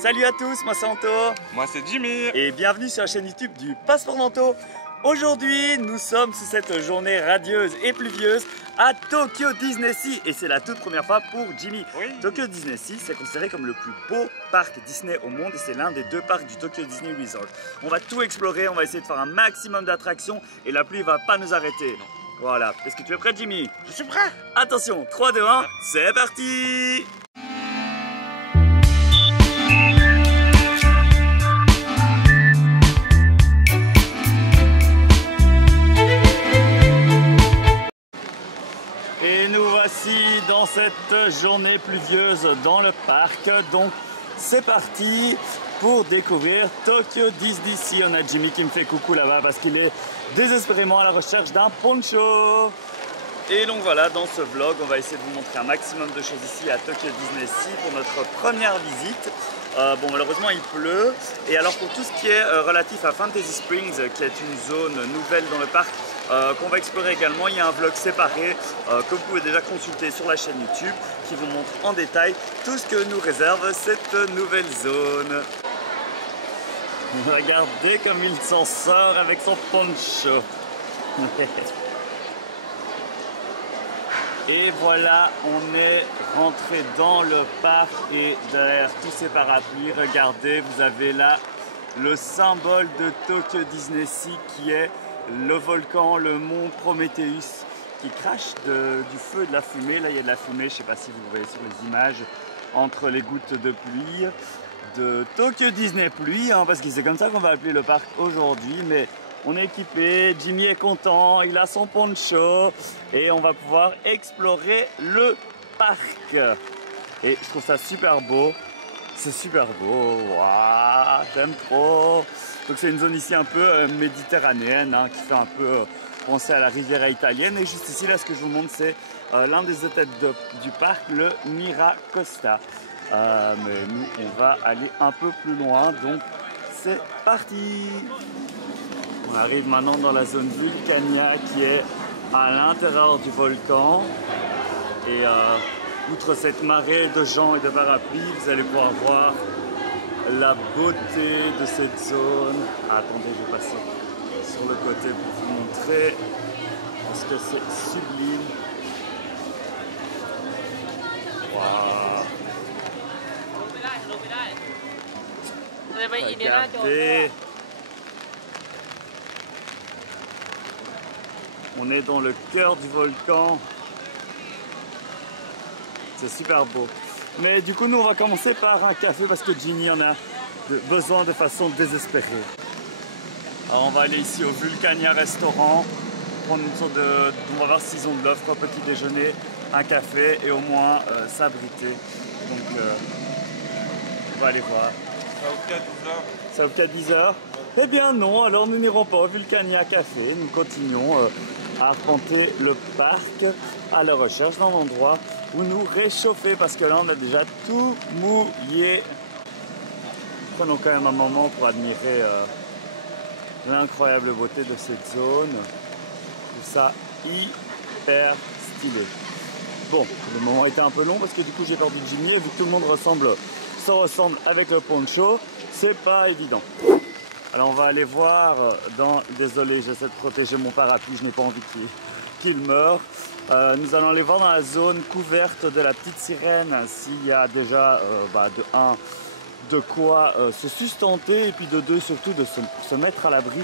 Salut à tous, moi c'est Anto. Moi c'est Jimmy. Et bienvenue sur la chaîne YouTube du Passeport d'Anto. Aujourd'hui, nous sommes sous cette journée radieuse et pluvieuse à Tokyo Disney-Sea. Et c'est la toute première fois pour Jimmy. Oui. Tokyo Disney-Sea, c'est considéré comme le plus beau parc Disney au monde. Et c'est l'un des deux parcs du Tokyo Disney Resort. On va tout explorer, on va essayer de faire un maximum d'attractions. Et la pluie va pas nous arrêter. Non. Voilà. Est-ce que tu es prêt, Jimmy? Je suis prêt. Attention, 3, 2, 1, c'est parti! Et nous voici dans cette journée pluvieuse dans le parc. Donc c'est parti pour découvrir Tokyo Disney-Sea. On a Jimmy qui me fait coucou là-bas parce qu'il est désespérément à la recherche d'un poncho. Et donc voilà, dans ce vlog, on va essayer de vous montrer un maximum de choses ici à Tokyo Disney-Sea pour notre première visite. Bon, malheureusement il pleut. Et alors pour tout ce qui est relatif à Fantasy Springs, qui est une zone nouvelle dans le parc, qu'on va explorer également, il y a un vlog séparé que vous pouvez déjà consulter sur la chaîne YouTube qui vous montre en détail tout ce que nous réserve cette nouvelle zone. Regardez comme il s'en sort avec son poncho. Et voilà, on est rentré dans le parc et derrière tous ces parapluies, regardez, vous avez là le symbole de Tokyo Disney-Sea qui est le volcan, le mont Prometheus qui crache du feu et de la fumée. Là, il y a de la fumée, je ne sais pas si vous voyez sur les images, entre les gouttes de pluie de Tokyo Disney Pluie, hein, parce que c'est comme ça qu'on va appeler le parc aujourd'hui. Mais on est équipé, Jimmy est content, il a son poncho et on va pouvoir explorer le parc. Et je trouve ça super beau, c'est super beau, waouh, j'aime trop. Donc c'est une zone ici un peu méditerranéenne, hein, qui fait un peu penser à la Riviera italienne. Et juste ici, là, ce que je vous montre, c'est l'un des hôtels du parc, le Miracosta. Mais nous, on va aller un peu plus loin, donc c'est parti. On arrive maintenant dans la zone Vulcania qui est à l'intérieur du volcan. Et outre cette marée de gens et de parapluies, vous allez pouvoir voir la beauté de cette zone. Attendez, je vais passer sur le côté pour vous montrer parce que c'est sublime. Wow. Regardez. On est dans le cœur du volcan. C'est super beau. Mais du coup, nous, on va commencer par un café parce que Jimmy en a besoin de façon désespérée. Alors, on va aller ici au Vulcania Restaurant, prendre une sorte de... On va voir s'ils ont de l'offre, un petit déjeuner, un café et au moins s'abriter. Donc, on va aller voir. Ça ouvre qu'à 10h. Ça ouvre qu'à 10h? Eh bien non, alors nous n'irons pas au Vulcania Café. Nous continuons à arpenter le parc à la recherche d'un endroit où nous réchauffer parce que là on a déjà tout mouillé. Prenons quand même un moment pour admirer l'incroyable beauté de cette zone. Tout ça hyper stylé. Bon, le moment était un peu long parce que du coup j'ai perdu Jimmy et vu que tout le monde se ressemble avec le poncho, c'est pas évident. Alors on va aller voir dans... Désolé, j'essaie de protéger mon parapluie, je n'ai pas envie qu'il meure. Nous allons aller voir dans la zone couverte de la petite sirène s'il y a déjà de un, de quoi se sustenter et puis de deux surtout de se mettre à l'abri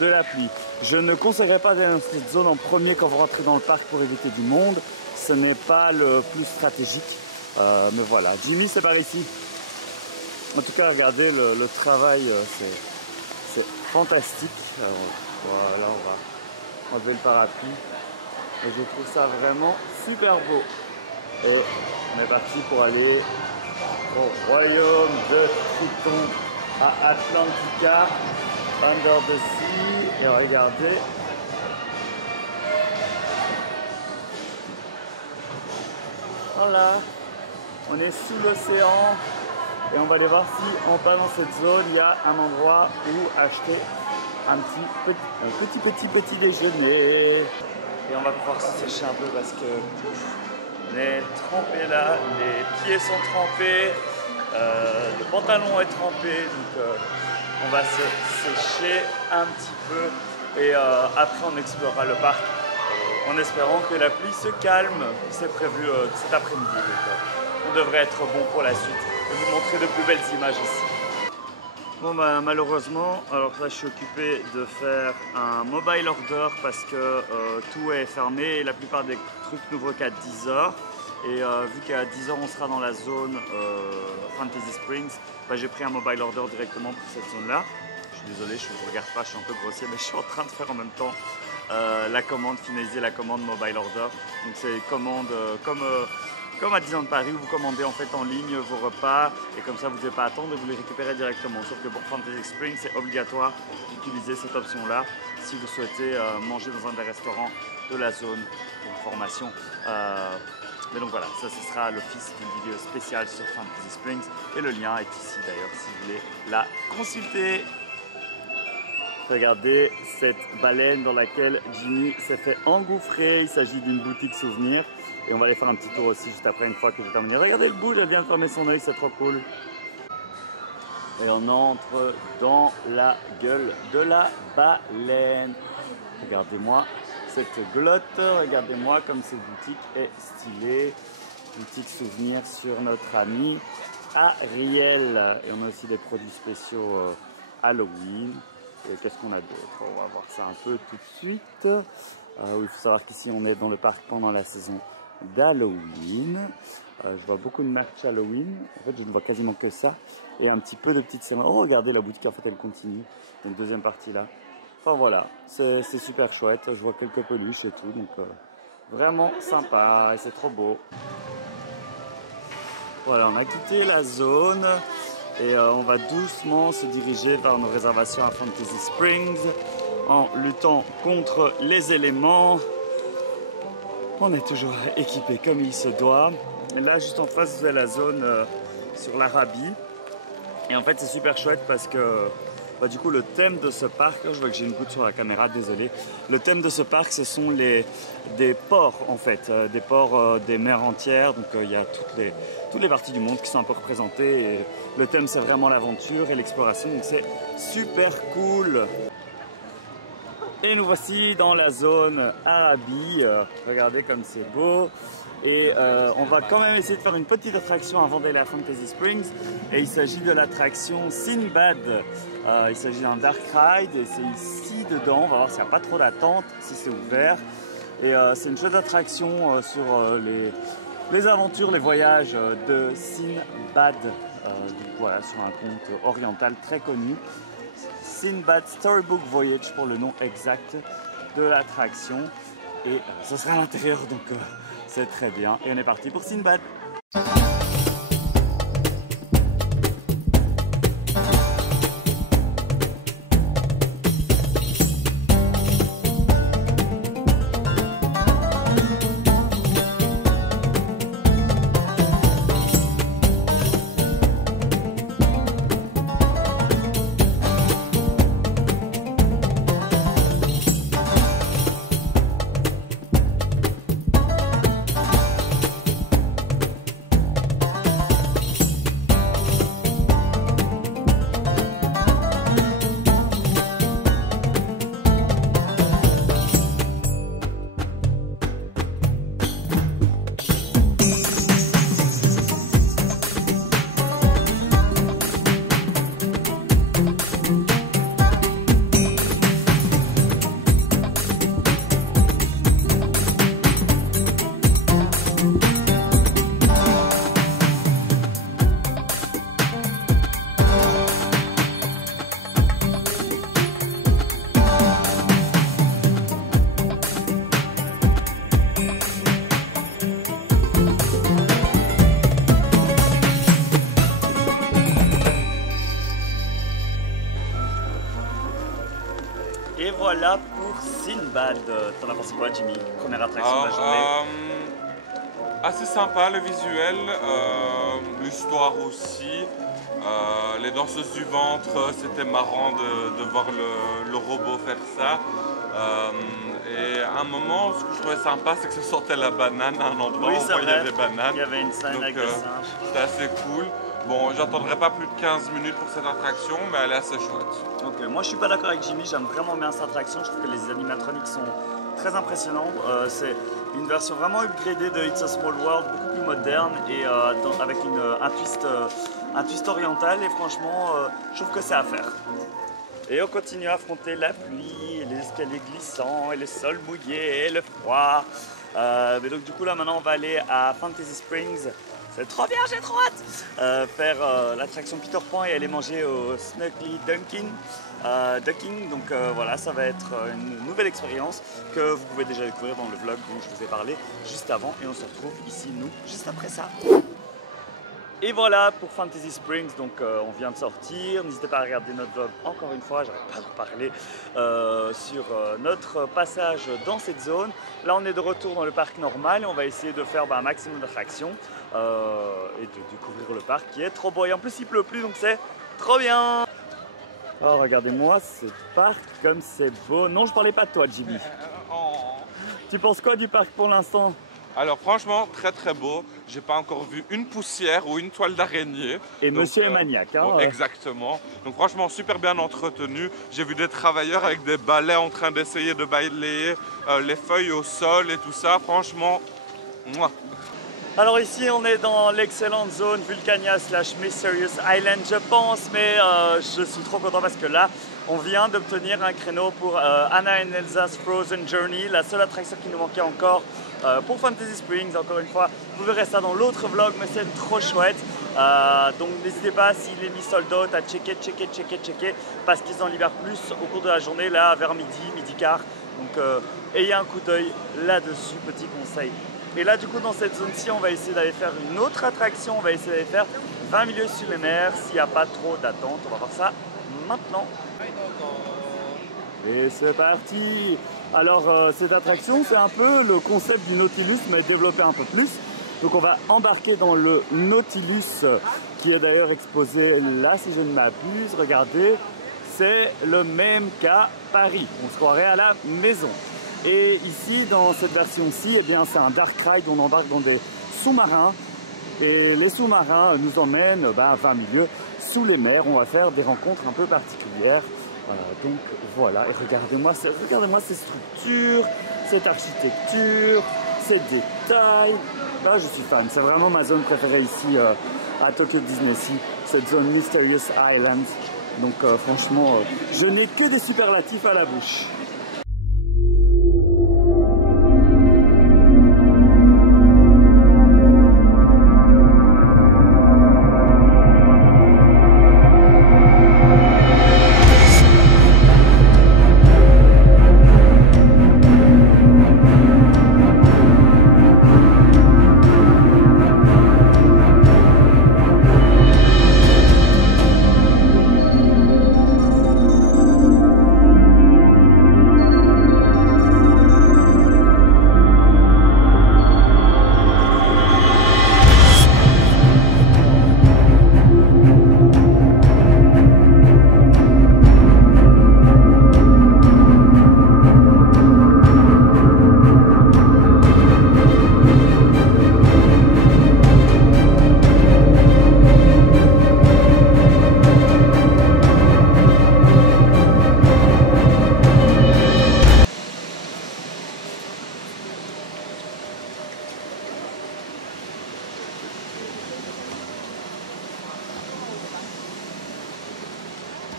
de la pluie. Je ne conseillerais pas d'aller dans cette zone en premier quand vous rentrez dans le parc pour éviter du monde. Ce n'est pas le plus stratégique. Mais voilà, Jimmy c'est par ici. En tout cas regardez le travail, c'est fantastique. Alors, voilà, on va enlever le parapluie. Et je trouve ça vraiment super beau. Et on est parti pour aller au royaume de Triton à Atlantica, Under the Sea. Et regardez. Voilà, on est sous l'océan. Et on va aller voir si en bas dans cette zone, il y a un endroit où acheter un petit déjeuner. Et on va pouvoir se sécher un peu parce que on est trempé là, les pieds sont trempés. Le pantalon est trempé, donc on va se sécher un petit peu et après on explorera le parc en espérant que la pluie se calme. C'est prévu cet après-midi, donc on devrait être bon pour la suite et vous montrer de plus belles images ici. Bon bah malheureusement, alors là je suis occupé de faire un mobile order parce que tout est fermé et la plupart des trucs n'ouvrent qu'à 10h. Et vu qu'à 10h on sera dans la zone Fantasy Springs, bah, j'ai pris un mobile order directement pour cette zone là. Je suis désolé, je ne vous regarde pas, je suis un peu grossier, mais je suis en train de faire en même temps la commande, finaliser la commande mobile order. Donc c'est commande comme à Disneyland Paris où vous commandez en fait en ligne vos repas et comme ça vous ne devez pas attendre et vous les récupérez directement. Sauf que pour Fantasy Springs c'est obligatoire d'utiliser cette option là si vous souhaitez manger dans un des restaurants de la zone pour information. Mais donc voilà, ça ce sera l'office d'une vidéo spéciale sur Fantasy Springs et le lien est ici d'ailleurs si vous voulez la consulter. Regardez cette baleine dans laquelle Jimmy s'est fait engouffrer. Il s'agit d'une boutique souvenir et on va aller faire un petit tour aussi juste après une fois que j'ai terminé. Regardez le bouge, elle vient de fermer son œil, c'est trop cool. Et on entre dans la gueule de la baleine. Regardez-moi cette glotte, regardez-moi comme cette boutique est stylée. Boutique souvenir sur notre ami Ariel. Et on a aussi des produits spéciaux Halloween. Et qu'est-ce qu'on a d'autre? On va voir ça un peu tout de suite. Il faut savoir qu'ici on est dans le parc pendant la saison d'Halloween. Je vois beaucoup de merch Halloween. En fait, je ne vois quasiment que ça. Et un petit peu de petites cérémonies. Oh, regardez, la boutique, en fait, elle continue. Il y a une deuxième partie là. Enfin, voilà, c'est super chouette. Je vois quelques peluches et tout. Donc, vraiment sympa. Et c'est trop beau. Voilà, on a quitté la zone. Et on va doucement se diriger vers nos réservations à Fantasy Springs en luttant contre les éléments. On est toujours équipé comme il se doit. Et là, juste en face, vous avez la zone sur l'Arabie. Et en fait, c'est super chouette parce que bah, du coup, le thème de ce parc, je vois que j'ai une goutte sur la caméra, désolé. Le thème de ce parc, ce sont des ports en fait, des ports des mers entières. Donc il y a toutes les parties du monde qui sont un peu représentées. Et le thème, c'est vraiment l'aventure et l'exploration. Donc c'est super cool. Et nous voici dans la zone Arabie. Regardez comme c'est beau. Et on va quand même essayer de faire une petite attraction avant d'aller à Fantasy Springs. Et il s'agit de l'attraction Sinbad. Il s'agit d'un dark ride et c'est ici dedans. On va voir s'il n'y a pas trop d'attente, si c'est ouvert. Et c'est une chouette attraction sur les aventures, les voyages de Sinbad. Donc voilà, sur un conte oriental très connu. Sinbad Storybook Voyage pour le nom exact de l'attraction. Et ce sera à l'intérieur, donc c'est très bien. Et on est parti pour Sinbad. Et voilà pour Sinbad. T'en as pensé quoi, Jimmy? Première attraction de la journée. Assez sympa le visuel, l'histoire aussi. Les danseuses du ventre, c'était marrant de voir le robot faire ça. Et à un moment, ce que je trouvais sympa, c'est que ça sortait la banane à un endroit où il y avait des bananes. Il y avait une scène avec des singes. C'était assez cool. Bon, j'attendrai pas plus de 15 minutes pour cette attraction, mais elle est assez chouette. Ok, moi je suis pas d'accord avec Jimmy, j'aime vraiment bien cette attraction, je trouve que les animatroniques sont très impressionnants. C'est une version vraiment upgradée de It's a Small World, beaucoup plus moderne et avec un twist oriental et franchement je trouve que c'est à faire. Et on continue à affronter la pluie, les escaliers glissants, et le sol mouillé, et le froid. Mais donc du coup là maintenant on va aller à Fantasy Springs. C'est trop bien, j'ai trop hâte faire l'attraction Peter Pan et aller manger au Snuggly Ducking. Donc voilà, ça va être une nouvelle expérience que vous pouvez déjà découvrir dans le vlog dont je vous ai parlé juste avant. Et on se retrouve ici, nous, juste après ça. Et voilà pour Fantasy Springs, donc on vient de sortir. N'hésitez pas à regarder notre vlog encore une fois, j'arrête pas d'en parler, sur notre passage dans cette zone. Là on est de retour dans le parc normal et on va essayer de faire un maximum d'attractions et de découvrir le parc qui est trop beau. Et en plus il pleut plus donc c'est trop bien. Oh regardez-moi ce parc comme c'est beau. Non je parlais pas de toi Jimmy. Tu penses quoi du parc pour l'instant? Alors franchement, très très beau. J'ai pas encore vu une poussière ou une toile d'araignée. Et donc, monsieur est maniaque. Hein, bon, exactement. Donc franchement, super bien entretenu. J'ai vu des travailleurs avec des balais en train d'essayer de balayer les feuilles au sol et tout ça. Franchement, mouah. Alors ici, on est dans l'excellente zone Vulcania / Mysterious Island, je pense. Mais je suis trop content parce que là, on vient d'obtenir un créneau pour Anna and Elsa's Frozen Journey, la seule attraction qui nous manquait encore pour Fantasy Springs. Encore une fois, vous verrez ça dans l'autre vlog, mais c'est trop chouette. Donc n'hésitez pas, s'il est mis sold out, à checker, parce qu'ils en libèrent plus au cours de la journée, là vers midi quart. Donc ayez un coup d'œil là-dessus, petit conseil. Et là du coup dans cette zone-ci, on va essayer d'aller faire une autre attraction, on va essayer d'aller faire 20 milieux sur les mers, s'il n'y a pas trop d'attente, on va voir ça maintenant. Et c'est parti. Alors cette attraction c'est un peu le concept du Nautilus mais développé un peu plus. Donc on va embarquer dans le Nautilus qui est d'ailleurs exposé là si je ne m'abuse. Regardez, c'est le même qu'à Paris, on se croirait à la maison. Et ici dans cette version-ci, eh bien c'est un dark ride, on embarque dans des sous-marins. Et les sous-marins nous emmènent à 20 milieux sous les mers, on va faire des rencontres un peu particulières. Donc voilà, et regardez-moi ces structures, cette architecture, ces détails. Là je suis fan, c'est vraiment ma zone préférée ici à Tokyo Disney-Sea, cette zone Mysterious Island. Donc franchement, je n'ai que des superlatifs à la bouche.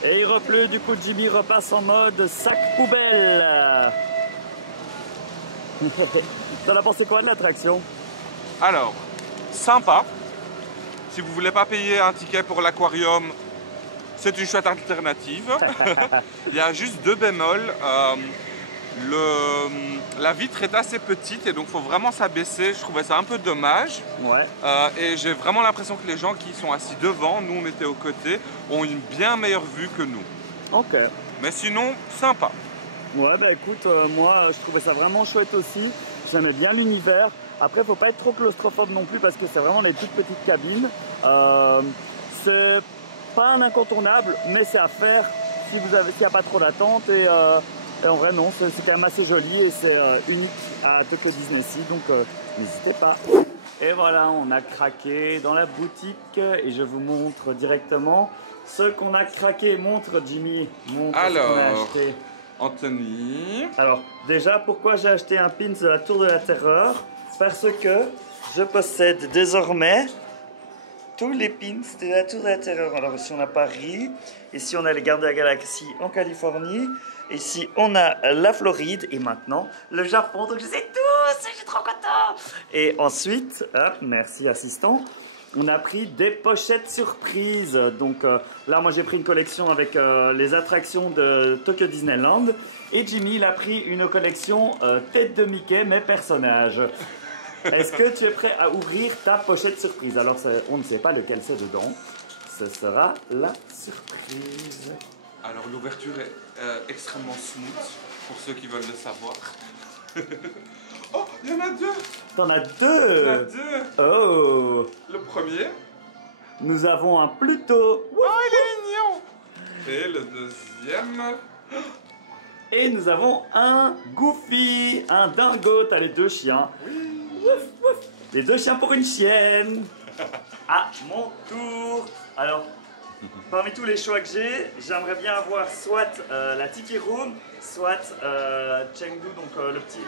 Et il repleut, du coup Jimmy repasse en mode sac poubelle. T'en as pensé quoi de l'attraction? Alors, sympa. Si vous voulez pas payer un ticket pour l'aquarium, c'est une chouette alternative. Il y a juste deux bémols. La vitre est assez petite et donc il faut vraiment s'abaisser. Je trouvais ça un peu dommage. Ouais. Et j'ai vraiment l'impression que les gens qui sont assis devant, nous on était aux côtés, ont une bien meilleure vue que nous. Ok. Mais sinon, sympa. Ouais, bah écoute, moi je trouvais ça vraiment chouette aussi. J'aimais bien l'univers. Après, faut pas être trop claustrophobe non plus parce que c'est vraiment les toutes petites cabines. C'est pas un incontournable, mais c'est à faire si vous avez, s'il n'y a pas trop d'attente. Et en vrai, non, c'est quand même assez joli et c'est unique à Tokyo Disney Sea, donc n'hésitez pas. Et voilà, on a craqué dans la boutique et je vous montre directement ce qu'on a craqué. Montre Jimmy, montre ce qu'on a acheté. Anthony. Alors déjà, pourquoi j'ai acheté un pin de la Tour de la Terreur? Parce que je possède désormais tous les pins de la Tour de la Terreur. Alors ici on a Paris, ici on a les Gardiens de la Galaxie en Californie, ici on a la Floride et maintenant le Japon. Donc je sais tous, je suis trop content. Et ensuite, hop, merci assistant, on a pris des pochettes surprises. Donc là moi j'ai pris une collection avec les attractions de Tokyo Disneyland et Jimmy il a pris une collection tête de Mickey mais personnages. Est-ce que tu es prêt à ouvrir ta pochette surprise? Alors, on ne sait pas lequel c'est dedans. Ce sera la surprise. Alors, l'ouverture est extrêmement smooth, pour ceux qui veulent le savoir. Oh, il y en a deux! T'en as deux! Il y en a deux! Oh! Le premier. Nous avons un Pluto. Oh, il est mignon! Et le deuxième. Et nous avons un Goofy, un dingo. T'as les deux chiens. Oui. Wouf, wouf. Les deux chiens pour une chienne. À mon tour. Alors, parmi tous les choix que j'ai, j'aimerais bien avoir soit la Tiki Room, soit Chengdu, donc le petit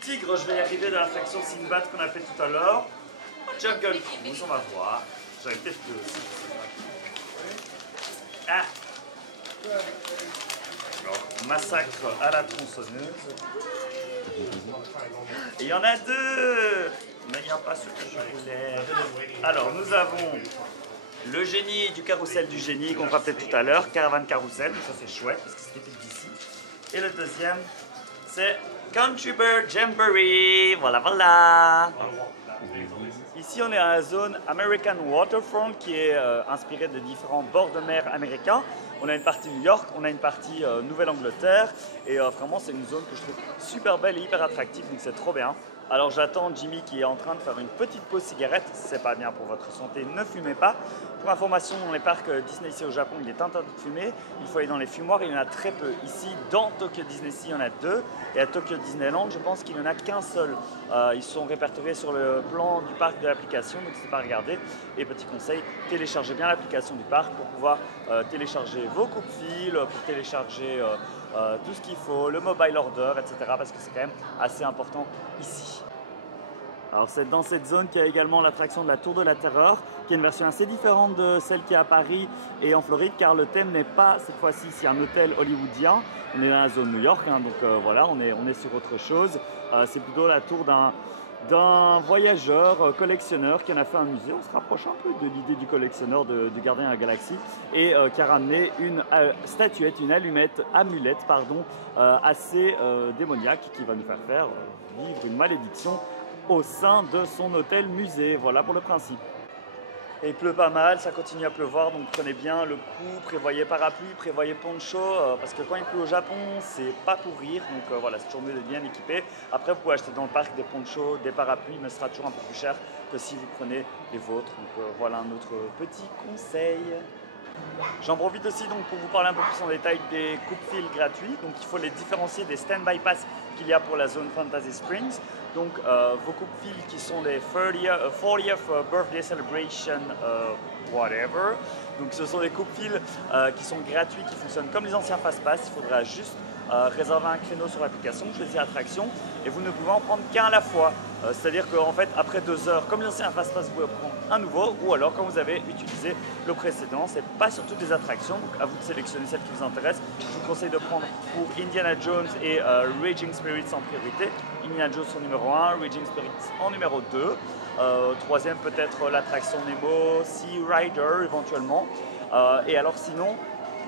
tigre. Je vais y arriver dans l'attraction Sinbad qu'on a fait tout à l'heure. Jungle Cruise, on va voir. J'avais peut-être deux aussi. Ah. Alors, massacre à la tronçonneuse. Et il y en a deux, mais il n'y a pas ce que je voulais. Alors, nous avons le génie du carrousel du génie qu'on fera peut-être tout à l'heure, Caravan Carousel, ça c'est chouette parce que c'était d'ici. Et le deuxième, c'est Country Bird Jamboree. Voilà, voilà. Ici, on est à la zone American Waterfront qui est inspirée de différents bords de mer américains. On a une partie New York, on a une partie Nouvelle-Angleterre et vraiment c'est une zone que je trouve super belle et hyper attractive, donc c'est trop bien. Alors j'attends Jimmy qui est en train de faire une petite pause cigarette, c'est pas bien pour votre santé, ne fumez pas. Pour information, dans les parcs Disney ici au Japon, il est interdit de fumer, il faut aller dans les fumoirs, il y en a très peu. Ici, dans Tokyo Disney Sea, il y en a deux, et à Tokyo Disneyland, je pense qu'il n'y en a qu'un seul. Ils sont répertoriés sur le plan du parc de l'application, donc n'hésitez pas à regarder. Et petit conseil, téléchargez bien l'application du parc pour pouvoir télécharger vos coupe-fils, pour télécharger tout ce qu'il faut, le mobile order, etc. parce que c'est quand même assez important ici. Alors c'est dans cette zone qu'il y a également l'attraction de la Tour de la Terreur, qui est une version assez différente de celle qui est à Paris et en Floride, car le thème n'est pas cette fois-ci ici un hôtel hollywoodien. On est dans la zone New York, hein, donc voilà, on est sur autre chose. C'est plutôt la tour d'un voyageur collectionneur qui en a fait un musée. On se rapproche un peu de l'idée du collectionneur du Gardien de la Galaxie et qui a ramené une statuette, une amulette pardon, assez démoniaque qui va nous faire vivre une malédiction au sein de son hôtel musée. Voilà pour le principe. Et il pleut pas mal, ça continue à pleuvoir, donc prenez bien le coup, prévoyez parapluie, prévoyez poncho, parce que quand il pleut au Japon, c'est pas pour rire, donc voilà, c'est toujours mieux d'être bien équipé. Après, vous pouvez acheter dans le parc des ponchos, des parapluies, mais ce sera toujours un peu plus cher que si vous prenez les vôtres. Donc voilà un autre petit conseil. J'en profite aussi donc pour vous parler un peu plus en détail des coupe-fils gratuits. Donc il faut les différencier des stand-by pass qu'il y a pour la zone Fantasy Springs. Donc vos coupe-fils qui sont les 40th Birthday Celebration whatever. Donc ce sont des coupe-fils qui sont gratuits, qui fonctionnent comme les anciens Fast-Pass. Il faudra juste réserver un créneau sur l'application, choisir attraction et vous ne pouvez en prendre qu'un à la fois. C'est-à-dire qu'en fait, après 2 heures, comme l'ancien Fast-Pass, vous pouvez prendre un nouveau ou alors quand vous avez utilisé le précédent. C'est pas sur toutes les attractions, donc à vous de sélectionner celle qui vous intéresse. Je vous conseille de prendre pour Indiana Jones et Raging Spirits en priorité. Indiana Jones en numéro 1, Raging Spirits en numéro 2. Troisième peut-être l'attraction Nemo, Sea Rider éventuellement. Et alors sinon,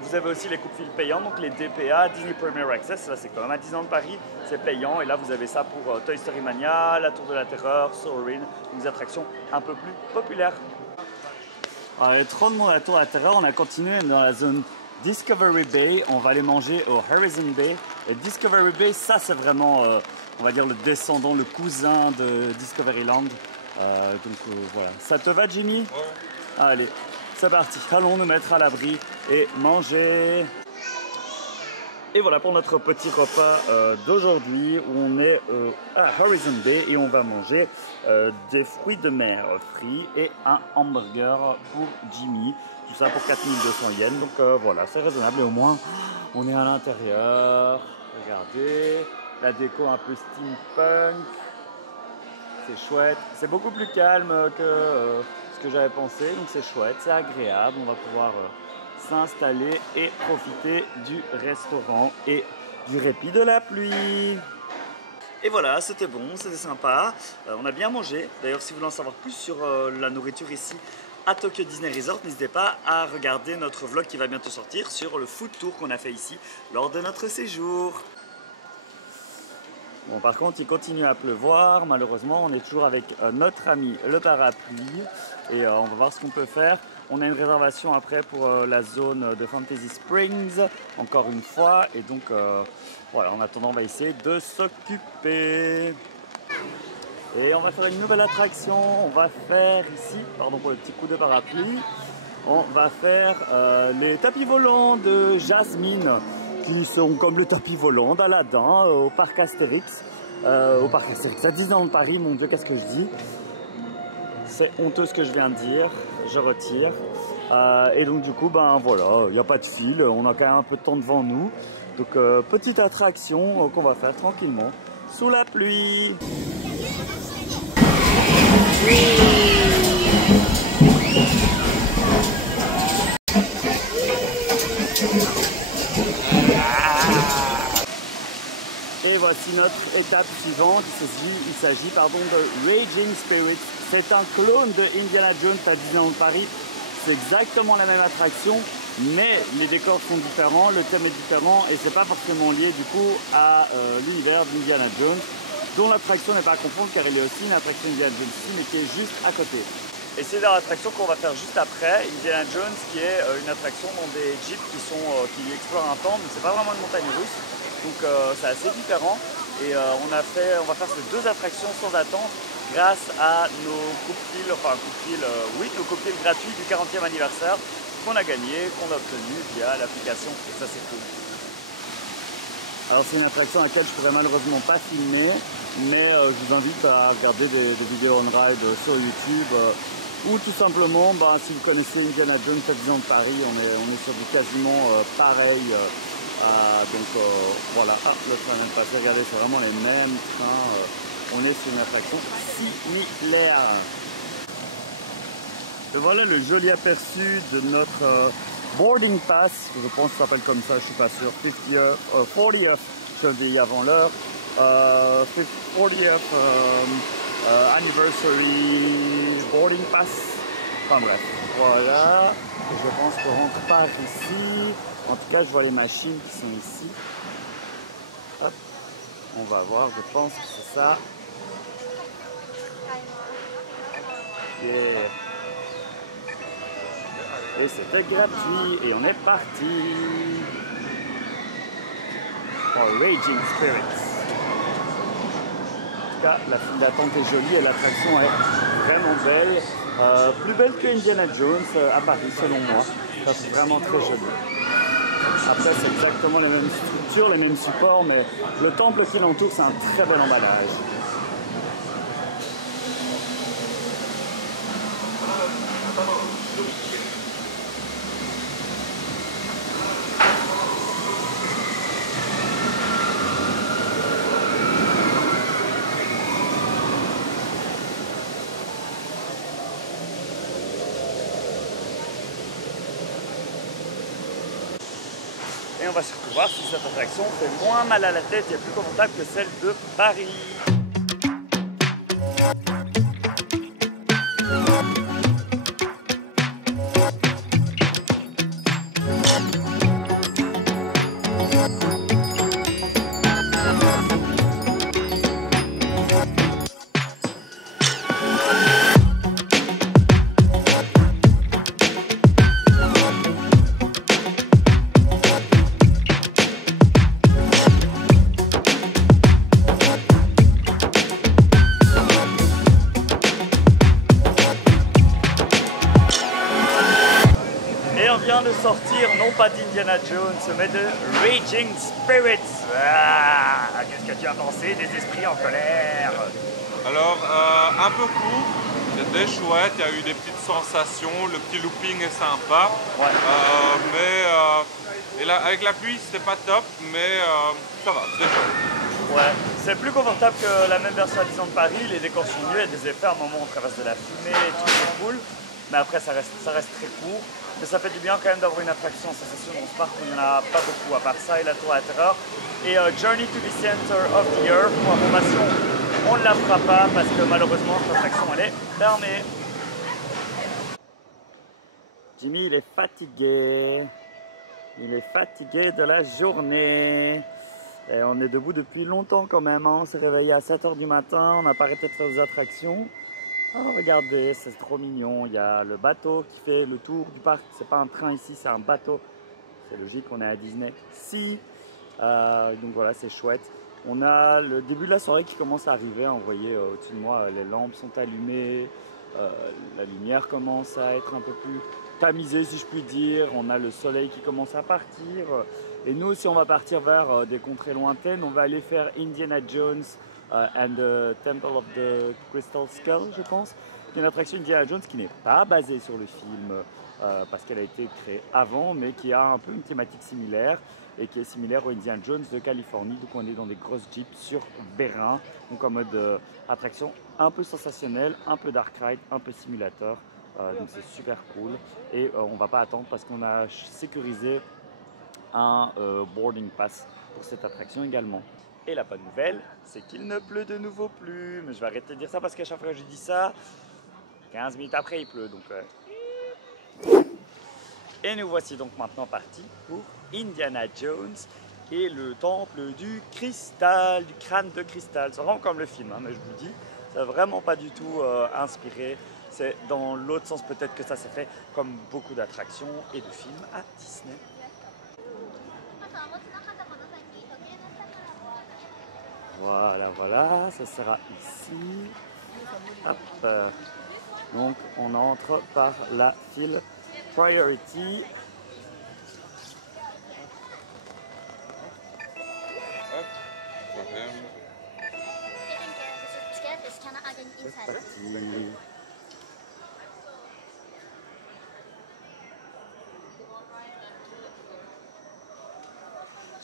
vous avez aussi les coupe-fils payants, donc les DPA, Disney Premier Access, là c'est quand même à Disneyland Paris, c'est payant. Et là vous avez ça pour Toy Story Mania, la Tour de la Terreur, Soarin', des attractions un peu plus populaires. Alors, il y a trop de monde à la Tour de la Terreur, on a continué dans la zone Discovery Bay, on va aller manger au Horizon Bay. Et Discovery Bay, ça c'est vraiment, on va dire le descendant, le cousin de Discoveryland. Voilà. Ça te va Jimmy? Ouais. Allez. C'est parti, allons nous mettre à l'abri et manger. Et voilà pour notre petit repas d'aujourd'hui où on est à Horizon Bay et on va manger des fruits de mer frits et un hamburger pour Jimmy. Tout ça pour 4200 yens. Donc voilà, c'est raisonnable et au moins on est à l'intérieur. Regardez, la déco un peu steampunk. C'est chouette. C'est beaucoup plus calme que ce que j'avais pensé. Donc c'est chouette, c'est agréable. On va pouvoir s'installer et profiter du restaurant et du répit de la pluie. Et voilà, c'était bon, c'était sympa. On a bien mangé. D'ailleurs, si vous voulez en savoir plus sur la nourriture ici à Tokyo Disney Resort, n'hésitez pas à regarder notre vlog qui va bientôt sortir sur le food tour qu'on a fait ici lors de notre séjour. Bon, par contre, il continue à pleuvoir. Malheureusement, on est toujours avec notre ami le parapluie et on va voir ce qu'on peut faire. On a une réservation après pour la zone de Fantasy Springs, encore une fois. Et donc, voilà, en attendant, on va essayer de s'occuper. Et on va faire une nouvelle attraction. On va faire ici, pardon pour le petit coup de parapluie, on va faire les tapis volants de Jasmine, qui sont comme le tapis volant d'Aladin au parc Astérix. À Disneyland Paris, mon Dieu, qu'est-ce que je dis? C'est honteux ce que je viens de dire, je retire. Et donc du coup, ben voilà, il n'y a pas de fil, on a quand même un peu de temps devant nous. Donc petite attraction qu'on va faire tranquillement sous la pluie. Et voici notre étape suivante, il s'agit de Raging Spirits. C'est un clone de Indiana Jones à Disneyland Paris. C'est exactement la même attraction, mais les décors sont différents, le thème est différent et c'est pas forcément lié du coup à l'univers d'Indiana Jones, dont l'attraction n'est pas à confondre car il y a aussi une attraction Indiana Jones ici, mais qui est juste à côté. Et c'est l'attraction qu'on va faire juste après, Indiana Jones, qui est une attraction dans des jeeps qui explorent un temple, mais c'est pas vraiment une montagne russe. Donc c'est assez différent et on va faire ces deux attractions sans attendre grâce à nos coupe-fils, nos coupe-fils gratuits du 40e anniversaire qu'on a gagné, qu'on a obtenu via l'application et ça c'est cool. Alors c'est une attraction à laquelle je pourrais malheureusement pas filmer, mais je vous invite à regarder des vidéos on-ride sur YouTube ou tout simplement, si vous connaissez Indiana Jones à Disneyland Paris, on est sur du quasiment pareil. Voilà, le train vient de passer, regardez, c'est vraiment les mêmes trains, on est sur une attraction similaire. Et voilà le joli aperçu de notre boarding pass, je pense que ça s'appelle comme ça, je suis pas sûr, 40th, je dis avant l'heure, 40th anniversary boarding pass, enfin bref, voilà, je pense qu'on rentre par ici. En tout cas, je vois les machines qui sont ici. Hop, on va voir, je pense que c'est ça. Yeah. Et c'était gratuit et on est parti. Oh, Raging Spirits. En tout cas, la file d'attente est jolie et l'attraction est vraiment belle. Plus belle que Indiana Jones à Paris, selon moi. Ça, c'est vraiment très joli. Après, c'est exactement les mêmes structures, les mêmes supports, mais le temple qui l'entoure, c'est un très bel emballage. Et on va surtout voir si cette attraction fait moins mal à la tête et est plus confortable que celle de Paris. on vient de sortir, non pas d'Indiana Jones, mais de Raging Spirits. Ah, qu'est-ce que tu as pensé des esprits en colère? Alors, un peu court, c'était chouette, il y a eu des petites sensations, le petit looping est sympa. Ouais. Et là, avec la pluie, c'était pas top, mais ça va, c'est chouette. Ouais, c'est plus confortable que la même version à Disneyland Paris, les décors sont mieux, il y a des effets, à un moment on traverse de la fumée, tout c'est cool. Mais après ça reste très court. Mais ça fait du bien quand même d'avoir une attraction en sensation dans ce parc où il n'y en a pas beaucoup, à part ça et la tour à la terreur. Et Journey to the Center of the Earth, pour information, on ne la fera pas parce que malheureusement cette attraction elle est fermée. Jimmy il est fatigué. Il est fatigué de la journée. Et on est debout depuis longtemps quand même. Hein. On s'est réveillé à 7 h du matin. On n'a pas arrêté de faire des attractions. Oh, regardez, c'est trop mignon. Il y a le bateau qui fait le tour du parc. C'est pas un train ici, c'est un bateau. C'est logique, on est à Disney. Si. Donc voilà, c'est chouette. On a le début de la soirée qui commence à arriver. Vous voyez au-dessus de moi, les lampes sont allumées. La lumière commence à être un peu plus tamisée, si je puis dire. On a le soleil qui commence à partir. Et nous, si on va partir vers des contrées lointaines, on va aller faire Indiana Jones and the Temple of the Crystal Skull, je pense. C'est une attraction Indiana Jones qui n'est pas basée sur le film parce qu'elle a été créée avant, mais qui a un peu une thématique similaire et qui est similaire au Indiana Jones de Californie. Donc on est dans des grosses jeeps sur vérin, donc en mode attraction un peu sensationnelle, un peu dark ride, un peu simulateur. Donc c'est super cool. Et on va pas attendre parce qu'on a sécurisé un boarding pass pour cette attraction également. Et la bonne nouvelle, c'est qu'il ne pleut de nouveau plus. Mais je vais arrêter de dire ça parce qu'à chaque fois que je dis ça, 15 minutes après il pleut. Donc, Et nous voici donc maintenant partis pour Indiana Jones et le temple du cristal, du crâne de cristal. C'est vraiment comme le film, hein, mais je vous dis, c'est vraiment pas du tout inspiré. C'est dans l'autre sens peut-être que ça s'est fait comme beaucoup d'attractions et de films à Disney. Voilà, voilà, ça sera ici. Hop. Donc on entre par la file Priority. C'est parti.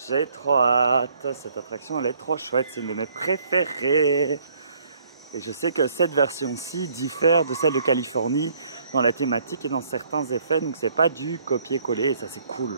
J'ai trop hâte, cette attraction elle est trop chouette, c'est une de mes préférées. Et je sais que cette version-ci diffère de celle de Californie dans la thématique et dans certains effets, donc c'est pas du copier-coller et ça c'est cool.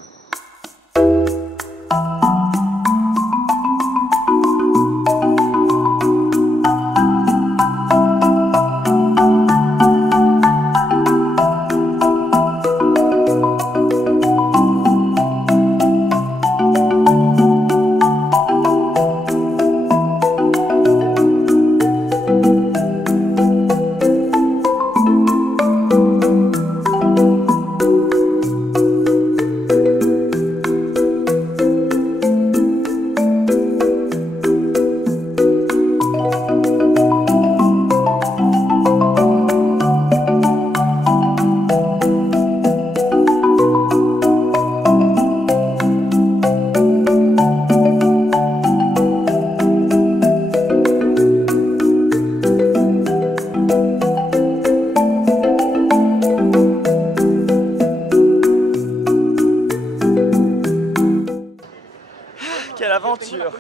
Quelle aventure!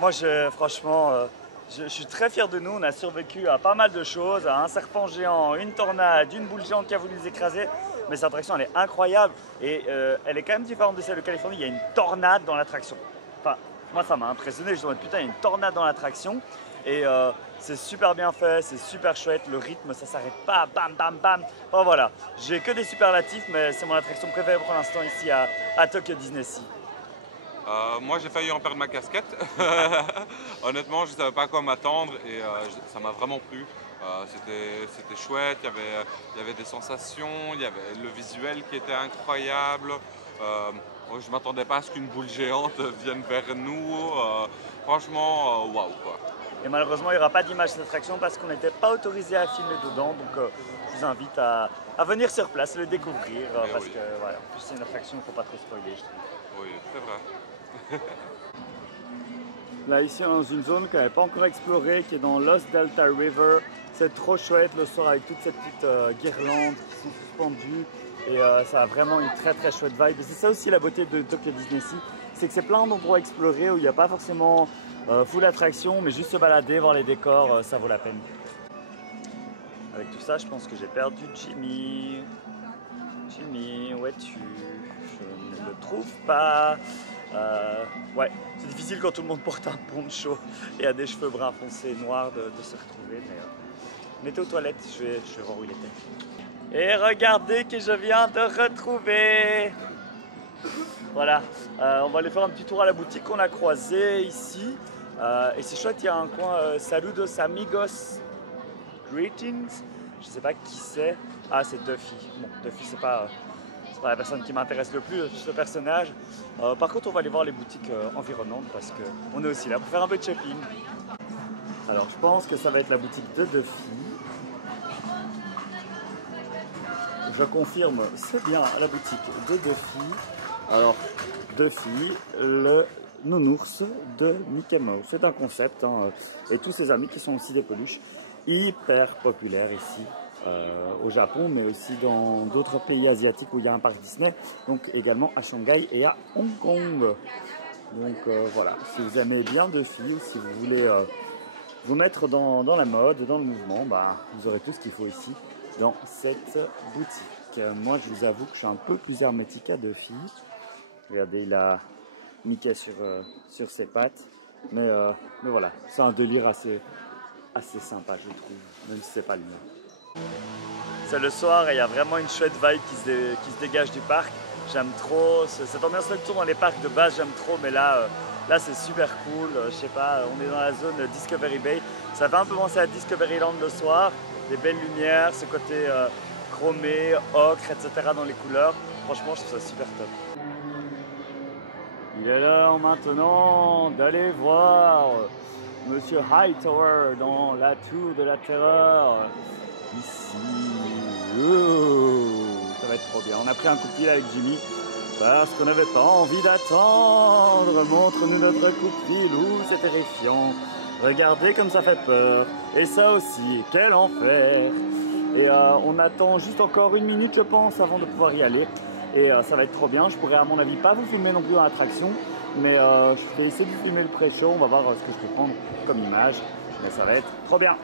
Moi, franchement, je suis très fier de nous. On a survécu à pas mal de choses, à un serpent géant, une tornade, une boule géante qui a voulu nous écraser. Mais cette attraction, elle est incroyable et elle est quand même différente de celle de Californie. Il y a une tornade dans l'attraction. Enfin, moi, ça m'a impressionné. Je me dis, putain, il y a une tornade dans l'attraction. Et c'est super bien fait, c'est super chouette. Le rythme, ça s'arrête pas. Bam, bam, bam. Enfin, voilà. J'ai que des superlatifs, mais c'est mon attraction préférée pour l'instant ici à Tokyo Disney Sea. Moi j'ai failli en perdre ma casquette. Honnêtement je ne savais pas à quoi m'attendre et ça m'a vraiment plu. C'était chouette, il y avait des sensations, il y avait le visuel qui était incroyable. Je ne m'attendais pas à ce qu'une boule géante vienne vers nous. Franchement, waouh quoi. Et malheureusement, il n'y aura pas d'image de cette attraction parce qu'on n'était pas autorisé à filmer dedans. Donc je vous invite à venir sur place, le découvrir. Parce que voilà, en plus c'est une attraction, il ne faut pas trop spoiler, je trouve. Oui, c'est vrai. Là ici on est dans une zone qu'on n'avait pas encore explorée, qui est dans Lost Delta River. C'est trop chouette le soir avec toutes ces petites guirlandes qui sont suspendues. Et ça a vraiment une très chouette vibe. Et c'est ça aussi la beauté de Tokyo DisneySea, c'est que c'est plein d'endroits à explorer où il n'y a pas forcément full attraction, mais juste se balader, voir les décors, ça vaut la peine. Avec tout ça, je pense que j'ai perdu Jimmy. Jimmy, où es-tu? Je ne le trouve pas. Ouais, c'est difficile quand tout le monde porte un poncho et a des cheveux bruns foncés noirs de se retrouver, mais on était aux toilettes, je vais voir où il était. Et regardez que je viens de retrouver. Voilà, on va aller faire un petit tour à la boutique qu'on a croisée ici. Et c'est chouette, il y a un coin Saludos Amigos Greetings. Je sais pas qui c'est. Ah, c'est Duffy. Bon, Duffy, c'est pas la personne qui m'intéresse le plus, ce personnage. Par contre, on va aller voir les boutiques environnantes parce qu'on est aussi là pour faire un peu de shopping. Alors, je pense que ça va être la boutique de Duffy. Je confirme, c'est bien la boutique de Duffy. Alors, Duffy, le nounours de Mickey Mouse. C'est un concept, hein, et tous ses amis qui sont aussi des peluches, hyper populaires ici. Au Japon, mais aussi dans d'autres pays asiatiques où il y a un parc Disney, donc également à Shanghai et à Hong Kong. Donc voilà, si vous aimez bien Duffy, si vous voulez vous mettre dans la mode, dans le mouvement, bah, vous aurez tout ce qu'il faut ici dans cette boutique. Moi, je vous avoue que je suis un peu plus hermétique à Duffy. Regardez, il a Mickey sur ses pattes, mais voilà, c'est un délire assez sympa, je trouve, même si c'est pas le mien. C'est le soir et il y a vraiment une chouette vibe qui se dégage du parc. J'aime trop cette ambiance nocturne dans les parcs de base, j'aime trop, mais là c'est super cool. Je sais pas, on est dans la zone Discovery Bay. Ça fait un peu penser à Discoveryland le soir, des belles lumières, ce côté chromé, ocre, etc. dans les couleurs. Franchement, je trouve ça super top. Il est l'heure maintenant d'aller voir Monsieur Hightower dans la tour de la terreur. Ici, ça va être trop bien. On a pris un coup de fil avec Jimmy parce qu'on n'avait pas envie d'attendre. Montre-nous notre coup de fil, c'est terrifiant. Regardez comme ça fait peur. Et ça aussi, quel enfer. Et on attend juste encore 1 minute, je pense, avant de pouvoir y aller. Et ça va être trop bien. Je pourrais, à mon avis, pas vous filmer non plus dans l'attraction, mais je vais essayer de vous filmer le pré-show. On va voir ce que je peux prendre comme image. Mais ça va être trop bien.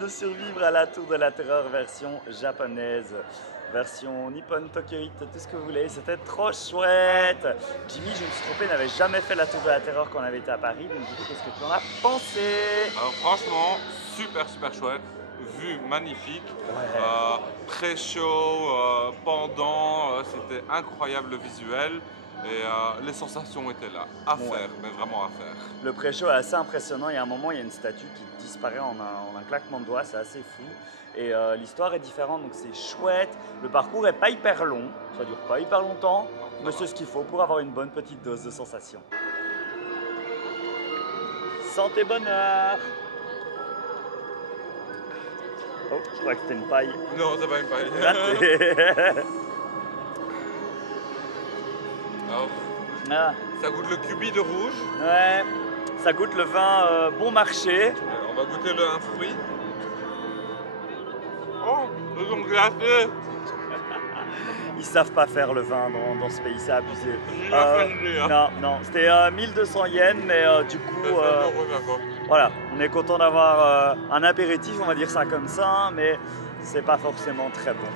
De survivre à la tour de la terreur version japonaise, version Nippon Tokyo Hit, tout ce que vous voulez. C'était trop chouette. Jimmy, je me suis trompé, n'avait jamais fait la tour de la terreur quand on avait été à Paris. Donc du coup, qu'est-ce que tu en as pensé? Alors franchement, super chouette. Vue magnifique. Ouais. Pré-show, pendant, c'était incroyable le visuel. Et les sensations étaient là, à faire, mais vraiment à faire. Le pré-show est assez impressionnant. Il y a un moment, il y a une statue qui disparaît en un claquement de doigts, c'est assez fou. Et l'histoire est différente, donc c'est chouette. Le parcours est pas hyper long, ça dure pas hyper longtemps, mais c'est ce qu'il faut pour avoir une bonne petite dose de sensation. Santé bonheur! Oh, je crois que c'était une paille. Non, c'est pas une paille. Alors, ça goûte le cubi de rouge. Ouais, Ça goûte le vin bon marché. On va goûter un fruit. Oh, ils ont glacé. Ils savent pas faire le vin dans ce pays, c'est abusé. Hein. Non, c'était 1200 yens, mais du coup, voilà, on est content d'avoir un apéritif, on va dire ça comme ça, hein, mais c'est pas forcément très bon.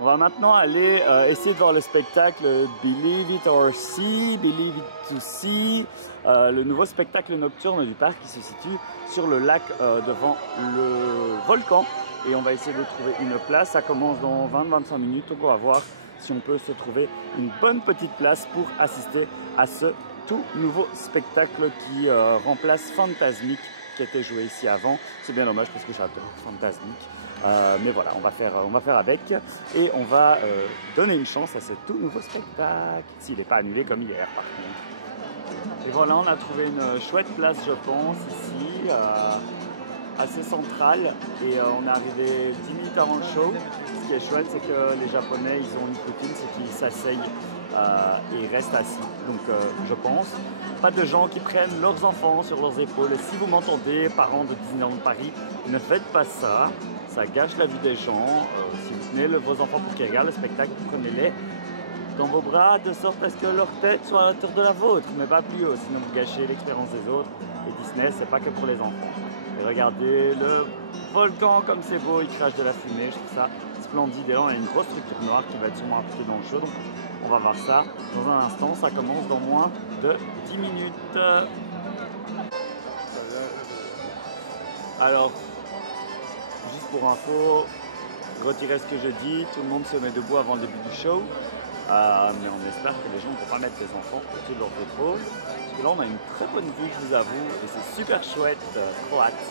On va maintenant aller essayer de voir le spectacle Believe It or See, Believe It to See, le nouveau spectacle nocturne du parc qui se situe sur le lac devant le volcan. Et on va essayer de trouver une place. Ça commence dans 20-25 minutes, donc on va voir si on peut se trouver une bonne petite place pour assister à ce tout nouveau spectacle qui remplace Fantasmic qui était joué ici avant. C'est bien dommage parce que j'adore Fantasmic. Mais voilà, on va faire avec et on va donner une chance à ce tout nouveau spectacle, s'il n'est pas annulé comme hier par contre. Et voilà, on a trouvé une chouette place, je pense, ici, assez centrale, et on est arrivé 10 minutes avant le show. Ce qui est chouette, c'est que les Japonais, ils ont une coutume, c'est qu'ils s'asseyent et ils restent assis. Donc je pense, pas de gens qui prennent leurs enfants sur leurs épaules. Et si vous m'entendez, parents de Disneyland Paris, ne faites pas ça. Ça gâche la vie des gens. Si vous tenez vos enfants pour qu'ils regardent le spectacle, prenez-les dans vos bras de sorte à ce que leur tête soit à la hauteur de la vôtre, mais pas plus haut, sinon vous gâchez l'expérience des autres. Et Disney, c'est pas que pour les enfants. Et regardez le volcan comme c'est beau, il crache de la fumée, je trouve ça splendide. Et là, on a une grosse structure noire qui va être sûrement appliquée dans le show. Donc on va voir ça dans un instant. Ça commence dans moins de 10 minutes. Alors, juste pour info, retirez ce que je dis, tout le monde se met debout avant le début du show. Mais on espère que les gens ne vont pas mettre les enfants au-dessus de leur épaules. Parce que là, on a une très bonne vue, je vous avoue, et c'est super chouette, trop hâte.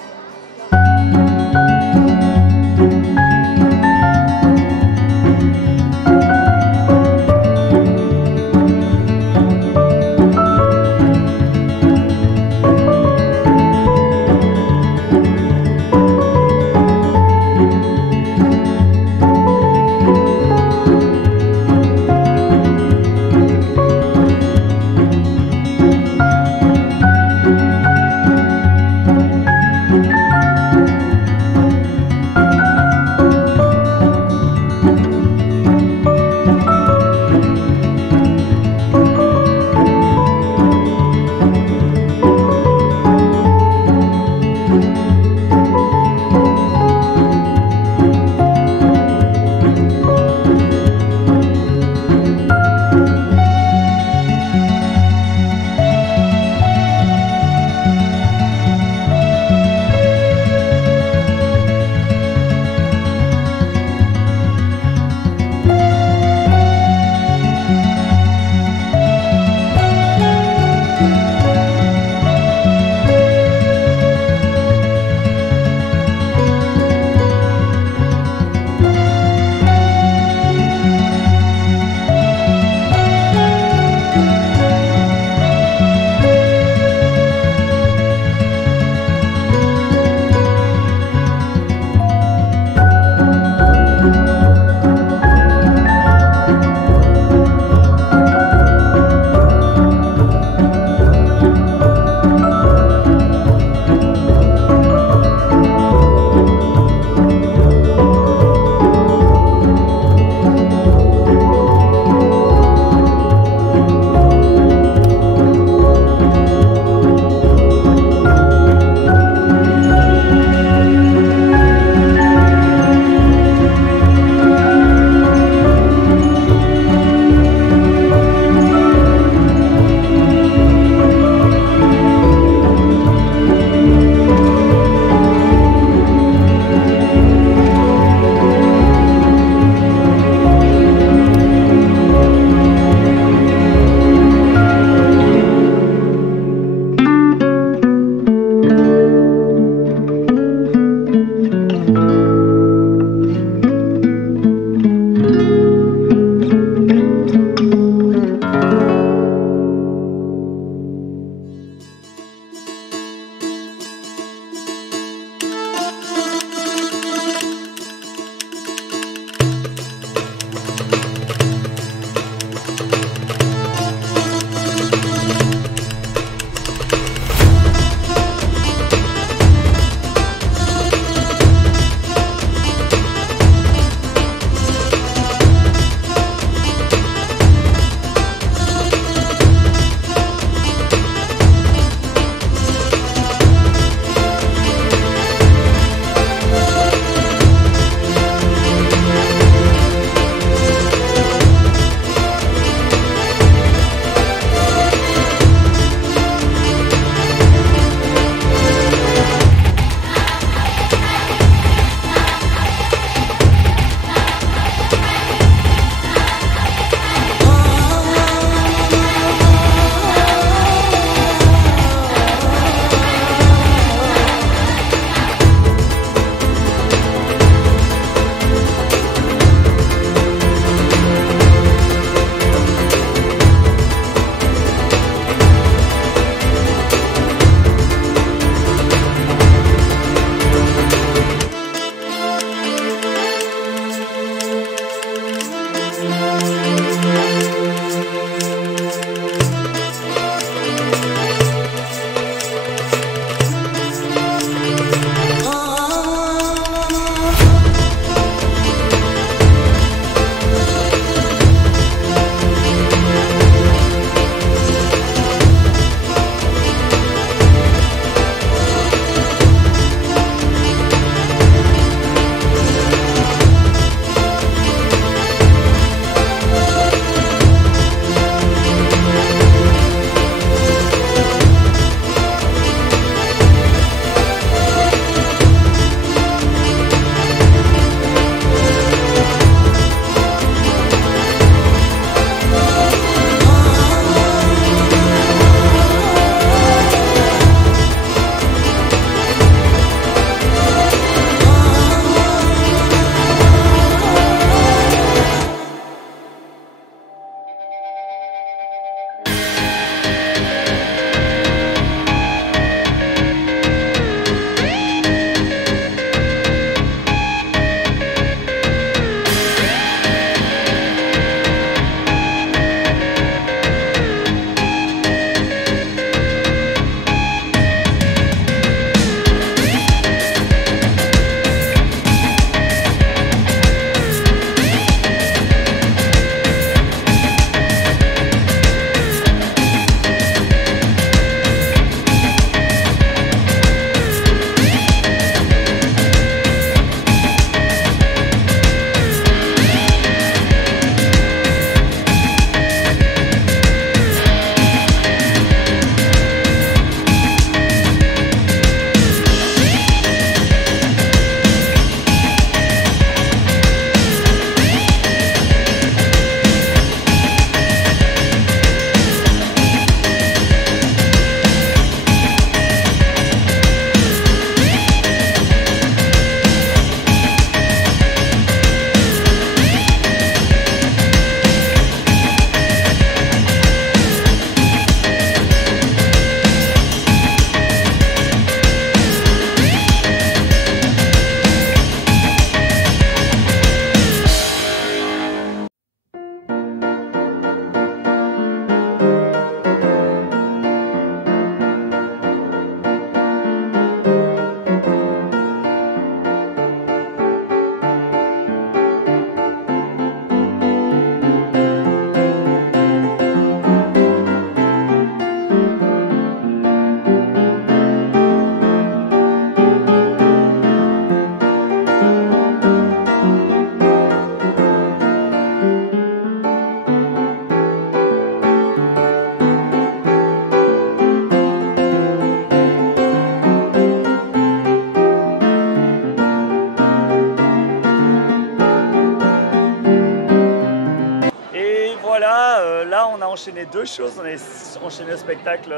voilà, là on a enchaîné deux choses. On a enchaîné le spectacle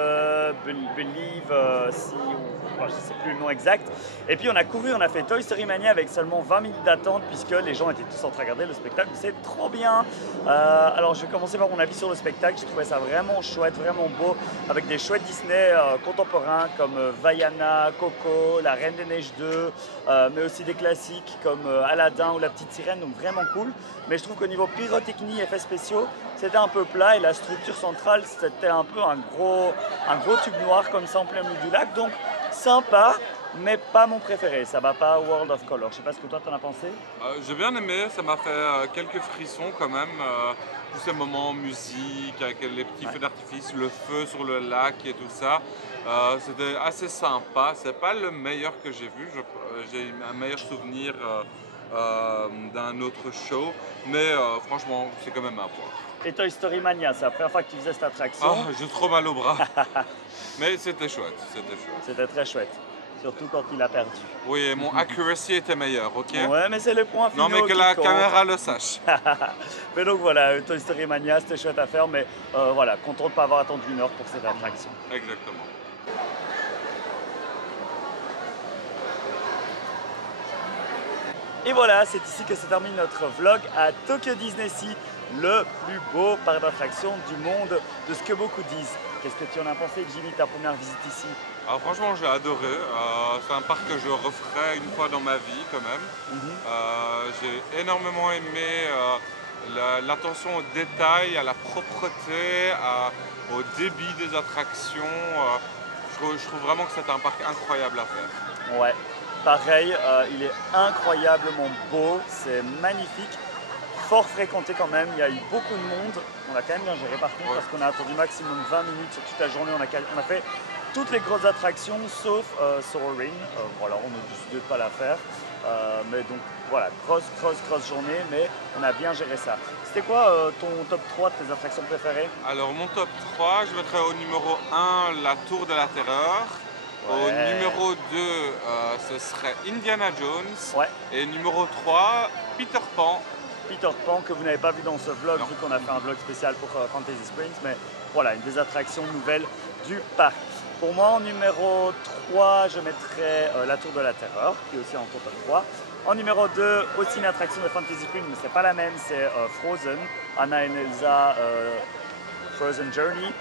Believe, je ne sais plus le nom exact. Et puis on a couru, on a fait Toy Story Mania avec seulement 20 minutes d'attente puisque les gens étaient tous en train de regarder le spectacle. C'est trop bien. Alors je vais commencer par mon avis sur le spectacle. Je trouvais ça vraiment chouette, vraiment beau, avec des chouettes Disney contemporains comme Vaiana, Coco, La Reine des Neiges 2, mais aussi des classiques comme Aladdin ou La Petite Sirène, donc vraiment cool. Mais je trouve qu'au niveau pyrotechnie, effets spéciaux, c'était un peu plat et la structure centrale, c'était un peu un gros tube noir comme ça en plein milieu du lac. Donc sympa, mais pas mon préféré. Ça va pas World of Color. Je sais pas ce que toi t'en as pensé. J'ai bien aimé, ça m'a fait quelques frissons quand même. Tous ces moments musique avec les petits feux d'artifice, le feu sur le lac et tout ça. C'était assez sympa. C'est pas le meilleur que j'ai vu. J'ai un meilleur souvenir d'un autre show, mais franchement, c'est quand même à voir. Et Toy Story Mania, c'est la première fois que tu faisais cette attraction. Oh, j'ai trop mal au bras. Mais c'était chouette, c'était chouette. C'était très chouette, surtout quand il a perdu. Oui, mon accuracy était meilleur, ok? Ouais, mais c'est le point final. Non, mais que la caméra le sache. Mais donc voilà, Toy Story Mania, c'était chouette à faire, mais voilà, content de ne pas avoir attendu une heure pour cette attraction. Exactement. Et voilà, c'est ici que se termine notre vlog à Tokyo DisneySea, le plus beau parc d'attractions du monde, de ce que beaucoup disent. Qu'est-ce que tu en as pensé, Jimmy, ta première visite ici? Alors franchement, j'ai adoré. C'est un parc que je referai une fois dans ma vie quand même. J'ai énormément aimé l'attention aux détails, à la propreté, au débit des attractions. Je trouve vraiment que c'est un parc incroyable à faire. Ouais. Pareil, il est incroyablement beau, c'est magnifique, fort fréquenté quand même, il y a eu beaucoup de monde, on a quand même bien géré par contre parce qu'on a attendu maximum 20 minutes sur toute la journée, on a fait toutes les grosses attractions sauf Soaring, voilà, on a décidé de ne pas la faire, mais donc voilà, grosse journée, mais on a bien géré ça. C'était quoi ton top 3 de tes attractions préférées? Alors mon top 3, je mettrais au numéro 1 la Tour de la Terreur. Au numéro 2, ce serait Indiana Jones. Ouais. Et numéro 3, Peter Pan. Peter Pan, que vous n'avez pas vu dans ce vlog, vu qu'on a fait un vlog spécial pour Fantasy Springs. Mais voilà, une des attractions nouvelles du parc. Pour moi, en numéro 3, je mettrais la Tour de la Terreur, qui est aussi en top 3. En numéro 2, aussi une attraction de Fantasy Springs, mais c'est pas la même, c'est Frozen. Anna et Elsa, Frozen Journey.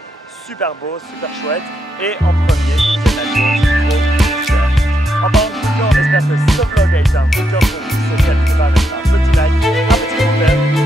Super beau, super chouette. Et en premier, Indiana Jones. En parlant de coup de cœur, on espère que ce vlog a été un coup de cœur pour vous. Si c'est le cas, n'hésitez pas à mettre un petit like, un petit commentaire.